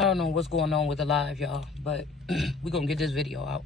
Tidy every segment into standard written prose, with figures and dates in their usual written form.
I don't know what's going on with the live, y'all, but we're going to get this video out.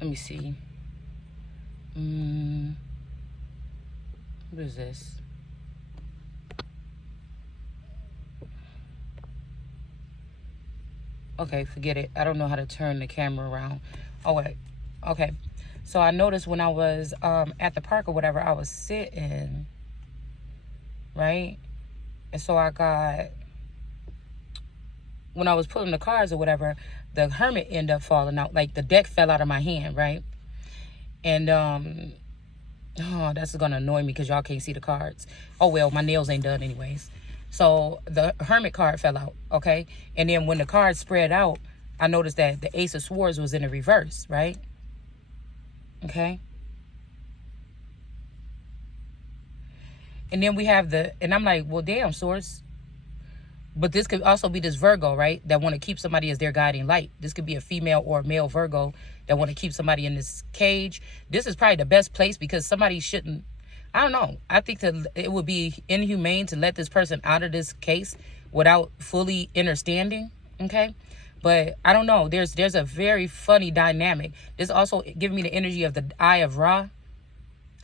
Let me see. What is this? Okay, forget it. I don't know how to turn the camera around. Oh, wait. Okay. So I noticed when I was at the park or whatever, I was sitting, right? And so I got, when I was pulling the cards or whatever, the hermit ended up falling out. Like the deck fell out of my hand, right? And, oh, that's going to annoy me because y'all can't see the cards. Oh, well, my nails ain't done anyways. So the hermit card fell out, okay? And then when the cards spread out, I noticed that the Ace of Swords was in the reverse, right? Okay. And then we have and I'm like, well, damn, Source. But this could also be this Virgo, right? That want to keep somebody as their guiding light. This could be a female or a male Virgo that want to keep somebody in this cage. This is probably the best place because somebody shouldn't, I don't know. I think that it would be inhumane to let this person out of this case without fully understanding, okay? But I don't know. There's a very funny dynamic. This also giving me the energy of the Eye of Ra.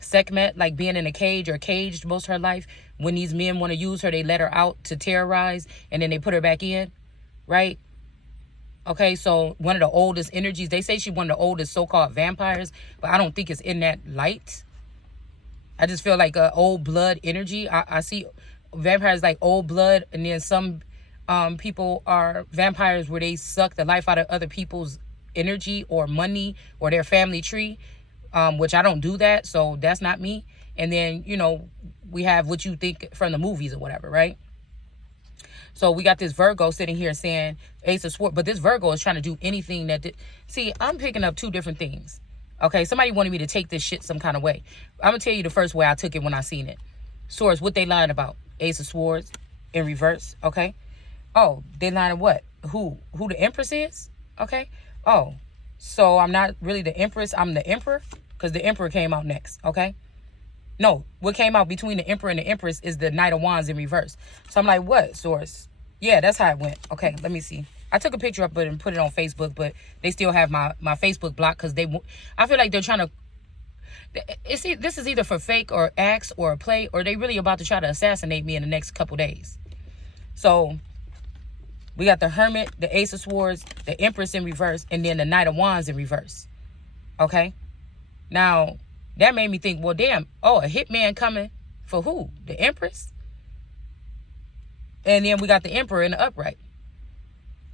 Sekhmet, like being in a cage or caged most of her life. When these men want to use her, they let her out to terrorize and then they put her back in, right? Okay, so one of the oldest energies. They say she's one of the oldest so-called vampires, but I don't think it's in that light. I just feel like a old blood energy. I see vampires like old blood, and then some people are vampires where they suck the life out of other people's energy or money or their family tree, which I don't do that, so that's not me. And then, you know, we have what you think from the movies or whatever, right? So we got this Virgo sitting here saying Ace of Swords, but this Virgo is trying to do anything that see, I'm picking up two different things. Okay, somebody wanted me to take this shit some kind of way. I'm going to tell you the first way I took it when I seen it. Swords, what they lying about? Ace of Swords in reverse, okay? Oh, they lying what? Who the Empress is? Okay? Oh, so I'm not really the Empress, I'm the Emperor? Because the Emperor came out next, okay? No, what came out between the Emperor and the Empress is the Knight of Wands in reverse. So I'm like, what, Source? Yeah, that's how it went. Okay, let me see. I took a picture of it and put it on Facebook, but they still have my Facebook blocked because I feel like they're trying to, this is either for fake or acts or a play, or they really about to try to assassinate me in the next couple days. So we got the Hermit, the Ace of Swords, the Empress in reverse, and then the Knight of Wands in reverse. Okay? Now, that made me think, well, damn, oh, a hitman coming for who? The Empress? And then we got the Emperor in the upright.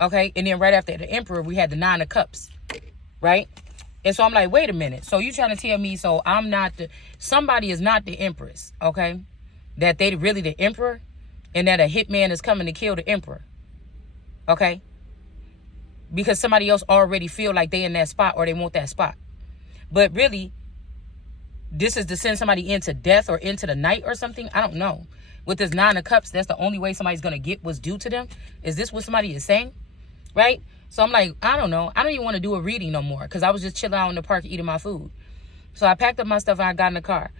Okay, and then right after the Emperor, we had the Nine of Cups, right? And so I'm like, wait a minute. So you trying to tell me, so I'm not somebody is not the Empress, okay? That they really the Emperor, and that a hitman is coming to kill the Emperor, okay? Because somebody else already feel like they in that spot or they want that spot. But really, this is to send somebody into death or into the night or something? I don't know. With this Nine of Cups, that's the only way somebody's going to get what's due to them. Is this what somebody is saying? Right? So I'm like, I don't know. I don't even want to do a reading no more because I was just chilling out in the park eating my food. So I packed up my stuff and I got in the car.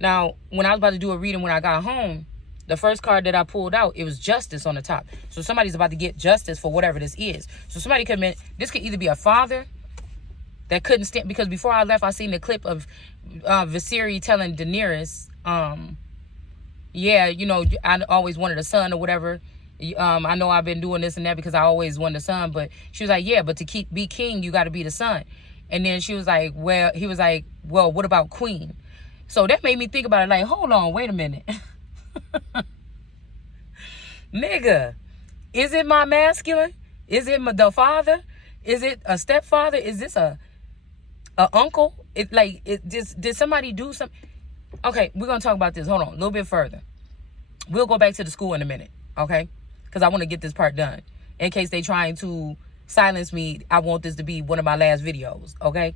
Now, when I was about to do a reading when I got home, the first card that I pulled out, it was Justice on the top. So somebody's about to get justice for whatever this is. So somebody could admit, this could either be a father that couldn't stand, because before I left, I seen the clip of Viserys telling Daenerys, yeah, you know, I always wanted a son or whatever. I know I've been doing this and that because I always wanted a son. But she was like, yeah, but to be king, you got to be the son. And then she was like, well, he was like, well, what about queen? So that made me think about it like, hold on, wait a minute. Nigga, is it my masculine? Is it the father? Is it a stepfather? Is this a uncle? Did somebody do something? Okay, we're going to talk about this. Hold on, a little bit further. We'll go back to the school in a minute, okay? Because I want to get this part done. In case they trying to silence me, I want this to be one of my last videos, okay?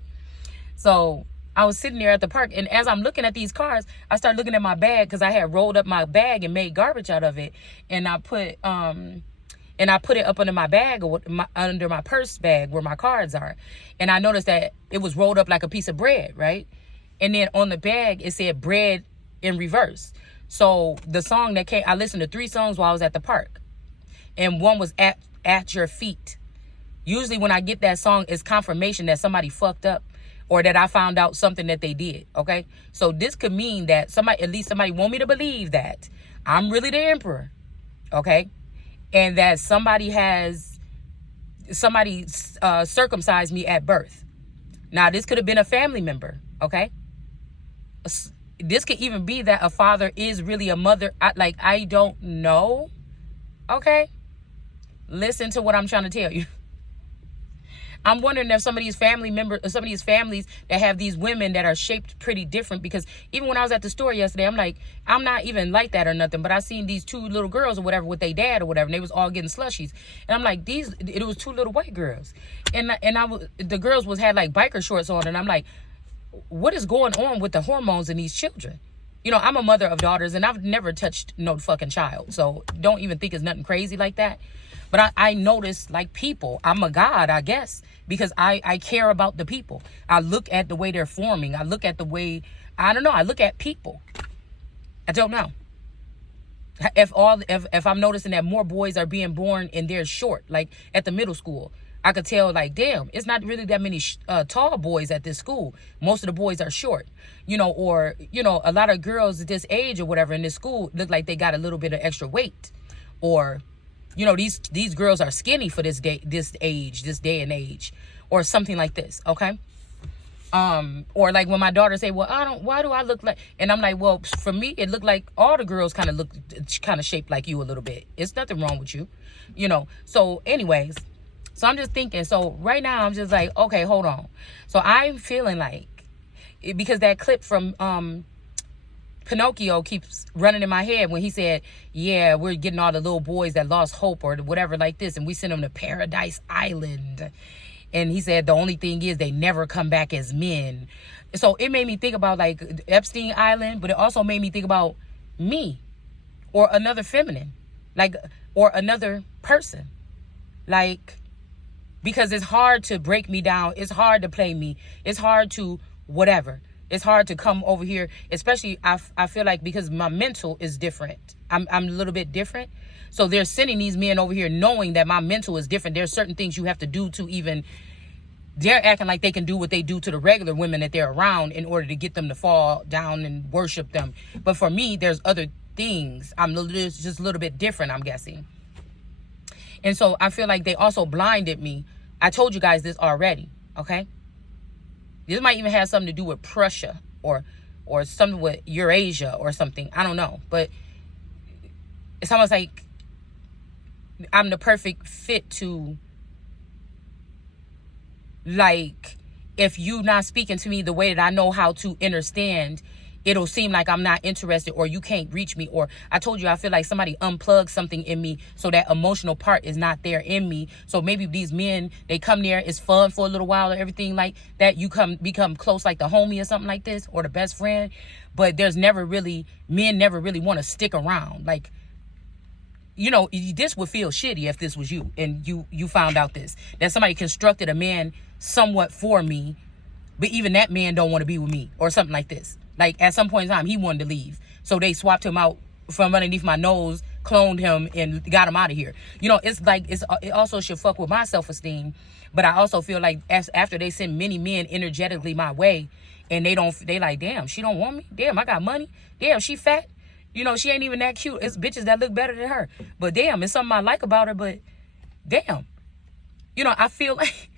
So I was sitting there at the park, and as I'm looking at these cars, I started looking at my bag because I had rolled up my bag and made garbage out of it, and I put it up under my bag or under my purse bag where my cards are, and I noticed that it was rolled up like a piece of bread, right? And then on the bag it said bread in reverse. So the song that came, I listened to 3 songs while I was at the park. and one was at your feet. Usually when I get that song, it's confirmation that somebody fucked up or that I found out something that they did, okay? So this could mean that at least somebody want me to believe that I'm really the emperor, okay? And that somebody circumcised me at birth. Now, this could have been a family member, okay? This could even be that a father is really a mother. I don't know, okay? Listen to what I'm trying to tell you. I'm wondering if some of these family members, some of these families that have these women that are shaped pretty different, because even when I was at the store yesterday, I'm like, I'm not even like that or nothing, but I seen these two little girls or whatever with their dad or whatever, and they was all getting slushies. And I'm like, it was two little white girls. And the girls had like biker shorts on, and I'm like, what is going on with the hormones in these children? You know, I'm a mother of daughters, and I've never touched no fucking child. So don't even think it's nothing crazy like that. But I notice, like, people, I'm a god, I guess, because I care about the people. I look at the way they're forming. I look at the way, I don't know, I look at people. I don't know. If I'm noticing that more boys are being born and they're short, like at the middle school, I could tell, like, damn, it's not really that many tall boys at this school. Most of the boys are short, you know, or, you know, a lot of girls at this age or whatever in this school look like they got a little bit of extra weight, or, you know, these girls are skinny for this day and age, or something like this, okay? Or like when my daughter say, well, why do I look like, and I'm like, well, for me, it looked like all the girls kind of shaped like you a little bit. It's nothing wrong with you, you know? So anyways, so I'm just thinking, so right now I'm just like, okay, hold on. So I'm feeling like, because that clip from, Pinocchio keeps running in my head when he said, yeah, we're getting all the little boys that lost hope or whatever like this, and we send them to Paradise Island. And he said the only thing is they never come back as men. So it made me think about like Epstein Island, but it also made me think about me or another feminine, like, or another person. Like, because it's hard to break me down. It's hard to play me. It's hard to whatever. It's hard to come over here, especially I feel like because my mental is different. I'm a little bit different. So they're sending these men over here knowing that my mental is different. There's certain things you have to do to even, they're acting like they can do what they do to the regular women that they're around in order to get them to fall down and worship them. But for me, there's other things. I'm just a little bit different, I'm guessing. And so I feel like they also blinded me. I told you guys this already, okay? This might even have something to do with Prussia or something with Eurasia or something. I don't know. But it's almost like I'm the perfect fit to, like, if you not speaking to me the way that I know how to understand, it'll seem like I'm not interested, or you can't reach me. Or I told you, I feel like somebody unplugged something in me, so that emotional part is not there in me. So maybe these men, they come there, it's fun for a little while or everything like that. You become close like the homie or something like this, or the best friend. But men never really want to stick around. Like, you know, this would feel shitty if this was you and you found out that somebody constructed a man somewhat for me, but even that man don't want to be with me or something like this. Like, at some point in time, he wanted to leave. So they swapped him out from underneath my nose, cloned him, and got him out of here. You know, it's like, it also should fuck with my self-esteem. But I also feel like after they send many men energetically my way, and they like, damn, she don't want me? Damn, I got money? Damn, she fat? You know, she ain't even that cute. It's bitches that look better than her. But damn, it's something I like about her, but damn. You know, I feel like...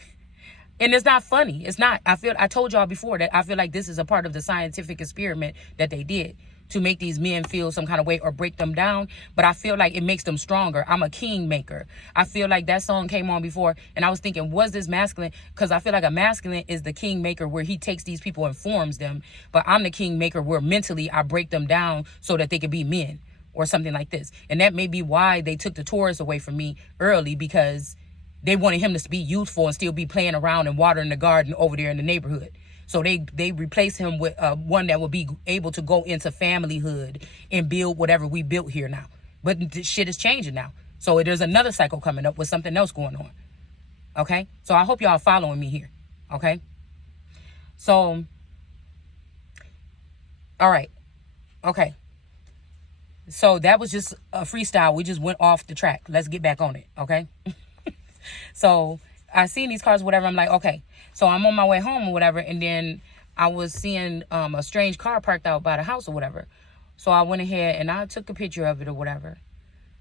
And it's not funny. It's not. I told y'all before that I feel like this is a part of the scientific experiment that they did to make these men feel some kind of way or break them down. But I feel like it makes them stronger. I'm a kingmaker. I feel like that song came on before, and I was thinking, was this masculine? Because I feel like a masculine is the kingmaker where he takes these people and forms them. But I'm the kingmaker where mentally I break them down so that they can be men or something like this. And that may be why they took the Taurus away from me early, because they wanted him to be youthful and still be playing around and watering the garden over there in the neighborhood. So they replaced him with one that will be able to go into familyhood and build whatever we built here now. But the shit is changing now. So there's another cycle coming up with something else going on. Okay? So I hope y'all following me here. Okay? So, all right. Okay. So that was just a freestyle. We just went off the track. Let's get back on it, okay? So I seen these cars, whatever. I'm like, okay. So I'm on my way home or whatever, and then I was seeing a strange car parked out by the house or whatever. So I went ahead and I took a picture of it or whatever.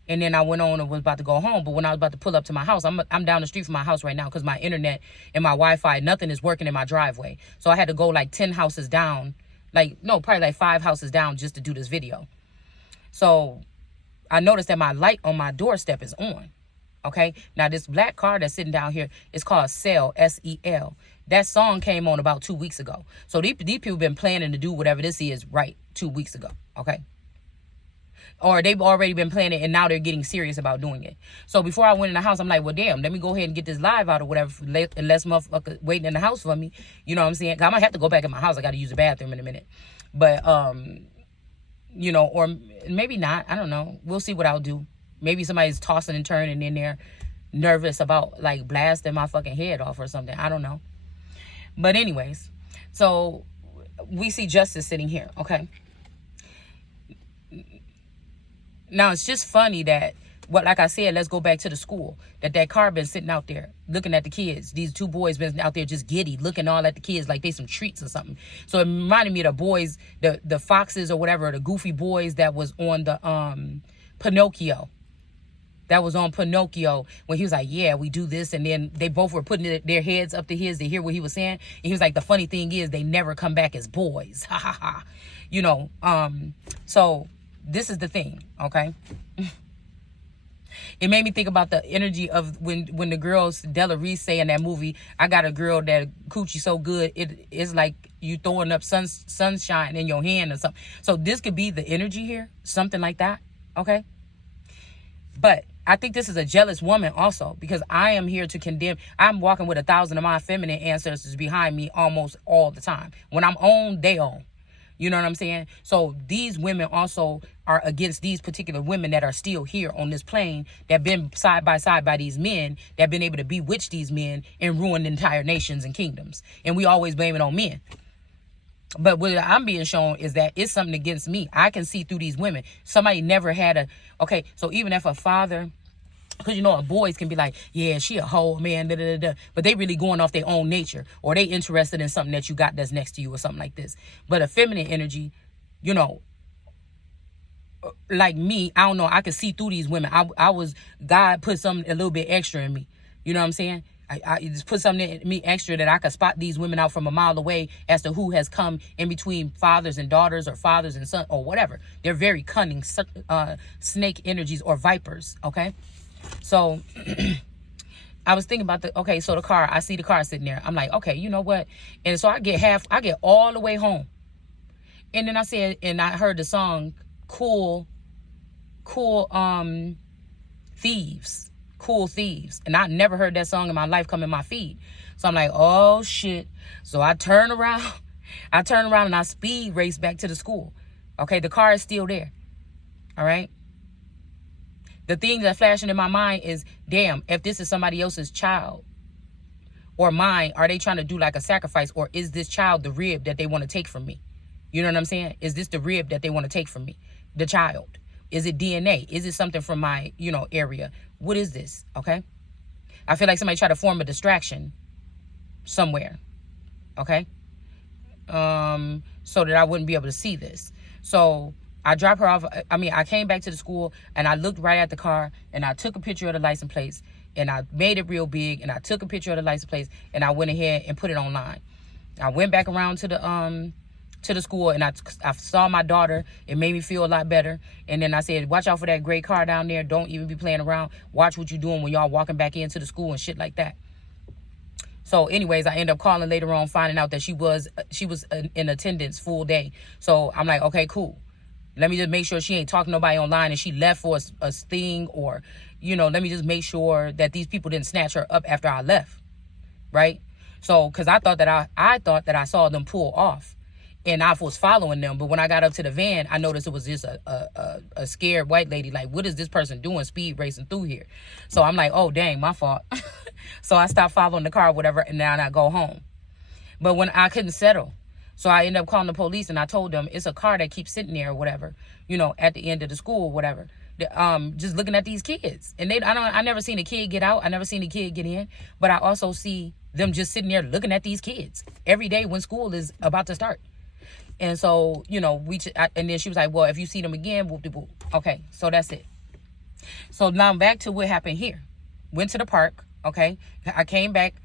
And then I went on and was about to go home. But when I was about to pull up to my house, I'm down the street from my house right now because my internet and my Wi-Fi, nothing is working in my driveway. So I had to go like 10 houses down. Like, no, probably like 5 houses down just to do this video. So I noticed that my light on my doorstep is on. Okay. Now this black car that's sitting down here is called Sel, S-E-L. That song came on about 2 weeks ago. So these people been planning to do whatever this is right 2 weeks ago. Okay. Or they've already been planning and now they're getting serious about doing it. So before I went in the house, I'm like, well, damn, let me go ahead and get this live out or whatever, unless motherfucker waiting in the house for me. You know what I'm saying? 'Cause I might have to go back in my house. I got to use the bathroom in a minute. But, you know, or maybe not. I don't know. We'll see what I'll do. Maybe somebody's tossing and turning in there nervous about like blasting my fucking head off or something. I don't know. But anyways, so we see Justice sitting here. Okay. Now, it's just funny that, like I said, let's go back to the school, that car been sitting out there looking at the kids. These 2 boys been out there just giddy, looking all at the kids like they some treats or something. So it reminded me of the boys, the foxes or whatever, the goofy boys that was on the Pinocchio. That was on Pinocchio when he was like, yeah, we do this. And then they both were putting their heads up to his to hear what he was saying. And he was like, the funny thing is they never come back as boys. Ha ha ha. You know, so this is the thing, okay? It made me think about the energy of when the girls, Della Reese say in that movie, I got a girl that coochie so good, it's like you throwing up sunshine in your hand or something. So this could be the energy here, something like that, okay? But I think this is a jealous woman also, because I am here to condemn. I'm walking with 1,000 of my feminine ancestors behind me almost all the time. When I'm on, they on. You know what I'm saying? So these women also are against these particular women that are still here on this plane, that been side by side by these men, that been able to bewitch these men and ruin entire nations and kingdoms. And we always blame it on men. But what I'm being shown is that it's something against me. I can see through these women. Somebody never had okay, so even if a father, because you know, boys can be like, yeah, she a hoe, man, da, da, da, da. But they really going off their own nature, or they interested in something that you got that's next to you or something like this. But a feminine energy, you know, like me, I don't know, I can see through these women. God put something a little bit extra in me. You know what I'm saying? I just put something in me extra that I could spot these women out from a mile away as to who has come in between fathers and daughters or fathers and sons or whatever. They're very cunning snake energies or vipers, okay? So I was thinking about so the car, I see the car sitting there. I'm like, okay, you know what? And so I get all the way home. And then I heard the song Cool Thieves. Cool Thieves. And I never heard that song in my life come in my feed. So I'm like, oh shit. So I turn around and I speed race back to the school. Okay, the car is still there. All right. The thing that's flashing in my mind is, damn, if this is somebody else's child or mine, are they trying to do like a sacrifice, or is this child the rib that they want to take from me? You know what I'm saying? Is this the rib that they want to take from me? The child? Is it DNA? Is it something from my, area? What is this? Okay. I feel like somebody tried to form a distraction somewhere. Okay. So that I wouldn't be able to see this. So I dropped her off. I came back to the school and I looked right at the car and I took a picture of the license plates and I made it real big and I took a picture of the license plates and I went ahead and put it online. I went back around to the school and I saw my daughter. It made me feel a lot better. And then I said, watch out for that gray car down there. Don't even be playing around. Watch what you're doing when y'all walking back into the school and shit like that. So anyways, I ended up calling later on, finding out that she was in attendance full day. So I'm like, okay, cool. Let me just make sure she ain't talking to nobody online and she left for a sting, or, let me just make sure that these people didn't snatch her up after I left. Right? So, cause I thought that I saw them pull off and I was following them. But when I got up to the van, I noticed it was just a scared white lady. Like, what is this person doing speed racing through here? So I'm like, oh, dang, my fault. So I stopped following the car or whatever. And now I go home. But when I couldn't settle, So I ended up calling the police, and I told them it's a car that keeps sitting there or whatever, you know, at the end of the school or whatever. Just looking at these kids. And I never seen a kid get out. I never seen a kid get in. But I also see them just sitting there looking at these kids every day when school is about to start. And so, you know, and then she was like, well, if you see them again, whoop-de-whoop. Okay, so that's it. So now back to what happened here. Went to the park, okay? I came back,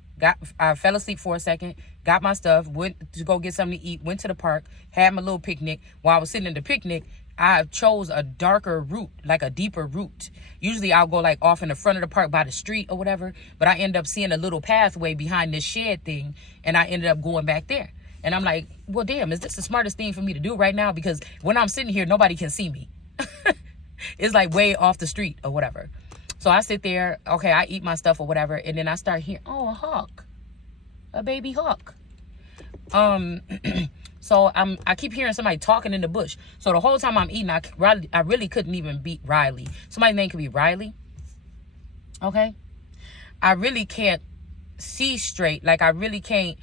I fell asleep for a second, got my stuff, went to go get something to eat, went to the park, had my little picnic. While I was sitting in the picnic, I chose a darker route, like a deeper route. Usually I'll go like off in the front of the park by the street or whatever, but I ended up seeing a little pathway behind this shed thing, and I ended up going back there. And I'm like, well, damn, is this the smartest thing for me to do right now? Because when I'm sitting here, nobody can see me. It's like way off the street or whatever. So I sit there, okay, I eat my stuff or whatever, and then I start hearing, oh, a hawk, a baby hawk. So I keep hearing somebody talking in the bush. So the whole time I'm eating, I really couldn't even beat Riley. Somebody's name could be Riley. Okay. I really can't see straight. Like I really can't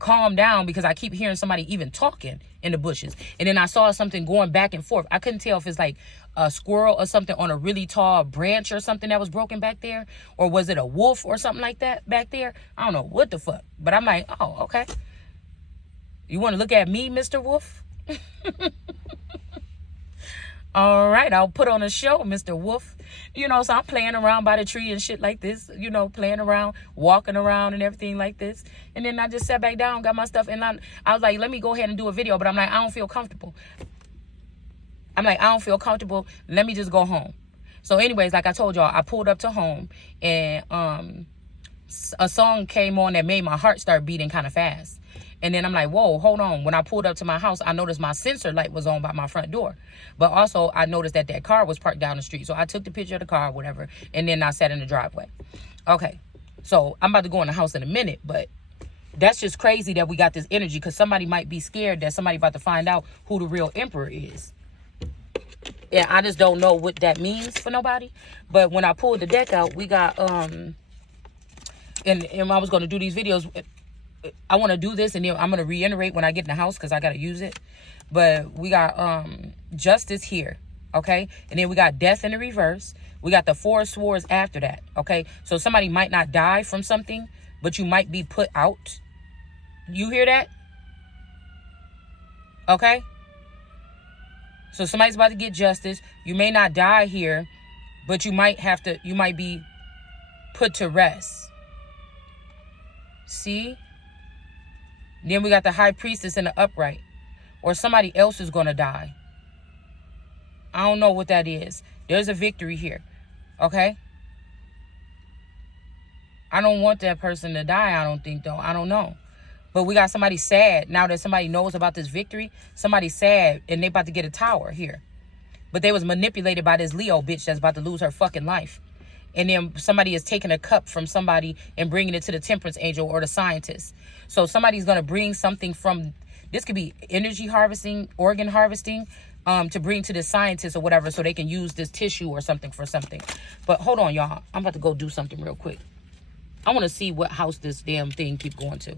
calm down because I keep hearing somebody even talking in the bushes. And then I saw something going back and forth. I couldn't tell if it's like a squirrel or something on a really tall branch or something that was broken back there, or was it a wolf or something like that back there? I don't know what the fuck, but I'm like, oh, okay. You want to look at me, Mr. Wolf? All right, I'll put on a show, Mr. Wolf. You know, so I'm playing around by the tree and shit like this, you know, playing around, walking around and everything like this. And then I just sat back down, got my stuff, and I was like, let me go ahead and do a video. But I'm like, I don't feel comfortable. Let me just go home. So anyways, like I told y'all, I pulled up to home, and a song came on that made my heart start beating kind of fast. And then I'm like, whoa, hold on. When I pulled up to my house, I noticed my sensor light was on by my front door. But also, I noticed that car was parked down the street. So I took the picture of the car or whatever, and then I sat in the driveway. Okay, so I'm about to go in the house in a minute, but that's just crazy that we got this energy, because somebody might be scared that somebody about to find out who the real emperor is. Yeah, I just don't know what that means for nobody. But when I pulled the deck out, we got, and I was going to do these videos. I want to do this, and then I'm going to reiterate when I get in the house because I got to use it. But we got justice here, okay? And then we got death in the reverse. We got the four swords after that, okay? So somebody might not die from something, but you might be put out. You hear that? Okay? So somebody's about to get justice. You may not die here, but you might be put to rest. See? Then we got the high priestess in the upright. Or somebody else is going to die. I don't know what that is. There's a victory here. Okay? I don't want that person to die, I don't think, though. I don't know. But we got somebody sad. Now that somebody knows about this victory, somebody's sad, and they about to get a tower here. But they was manipulated by this Leo bitch that's about to lose her fucking life. And then somebody is taking a cup from somebody and bringing it to the temperance angel or the scientist. So somebody's going to bring something from, this could be energy harvesting, organ harvesting, to bring to the scientist or whatever, so they can use this tissue or something for something. But hold on, y'all. I'm about to go do something real quick. I want to see what house this damn thing keep going to.